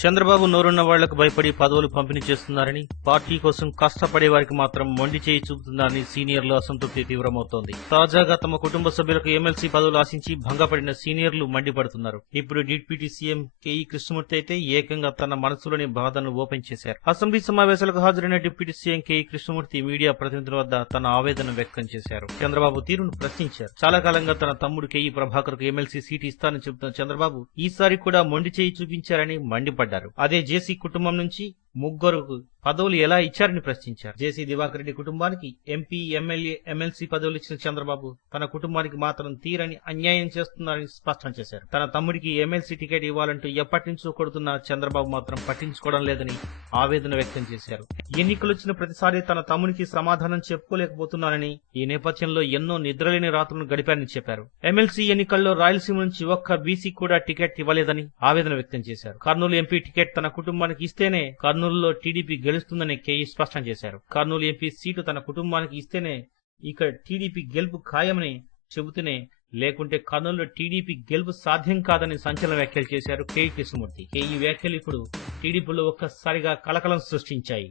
చంద్రబాబు నోరున్న వాళ్లకు భయపడి పదవులు పంపిణీ చేస్తున్నారని, పార్టీ కోసం కష్టపడే వారికి మాత్రం మొండి చేయి చూపుతున్నారని సీనియర్లు అసంతృప్తి తీవ్రమవుతోంది. తాజాగా తమ కుటుంబ సభ్యులకు ఎమ్మెల్సీ పదవులు ఆశించి భంగపడిన సీనియర్లు మండిపడుతున్నారు. ఇప్పుడు డిప్యూటీ సీఎం కేఈ కృష్ణమూర్తి అయితే ఏకంగా తన మనసులోని బాధను ఓపెన్ చేశారు. అసెంబ్లీ సమావేశాలకు హాజరైన deputy CM KE Krishnamurthy media ప్రతినిధుల వద్ద తన ఆవేదన వ్యక్తం చేశారు. చంద్రబాబు తీరును ప్రశ్నించారు. చాలా కాలంగా తన తమ్ముడు కేఈ ప్రభాకర్ కు ఎమ్మెల్సీ సీటు ఇస్తానని చెబుతున్న చంద్రబాబు ఈసారి కూడా మొండి చేయి చూపించారని మండిపడ్డారు. అదే జేసీ కుటుంబం నుంచి ముగ్గురు పదవులు ఎలా ఇచ్చారని ప్రశ్నించారు. జేసీ దివాకర్ రెడ్డి కుటుంబానికి ఎంపీ, ఎమ్మెల్యే, ఎమ్మెల్సీ పదవులు ఇచ్చిన చంద్రబాబు తన కుటుంబానికి మాత్రం తీరని అన్యాయం చేస్తున్నారని స్పష్టం చేశారు. తన తమ్ముడికి ఎమ్మెల్సీ టికెట్ ఇవ్వాలంటూ ఎప్పటి నుంచో కొడుతున్న చంద్రబాబు మాత్రం పట్టించుకోవడం లేదని ఆవేదన వ్యక్తం చేశారు. ఎన్నికలొచ్చిన ప్రతిసారి తన తమ్మునికి సమాధానం చెప్పుకోలేకపోతున్నానని, ఈ నేపథ్యంలో ఎన్నో నిద్రలేని రాత్రులను గడిపారని చెప్పారు. ఎమ్మెల్సీ ఎన్నికల్లో రాయలసీమ నుంచి ఒక్క బీసీ కూడా టికెట్ ఇవ్వలేదని ఆవేదన వ్యక్తం చేశారు. కర్నూలు ఎంపీ టికెట్ తన కుటుంబానికి ఇస్తేనే కర్నూలులో టీడీపీ గెలుస్తుందని కేఈ స్పష్టం చేశారు. కర్నూలు ఎంపీ సీటు తన కుటుంబానికి ఇస్తేనే ఇక్కడ టీడీపీ గెలుపు ఖాయమని చెబుతూనే, లేకుంటే కర్నూలులో టీడీపీ గెలుపు సాధ్యం కాదని సంచలన వ్యాఖ్యలు చేశారు కేఈ కృష్ణమూర్తి. కేఈ వ్యాఖ్యలు ఇప్పుడు టీడీపీలో ఒక్కసారిగా కలకలం సృష్టించాయి.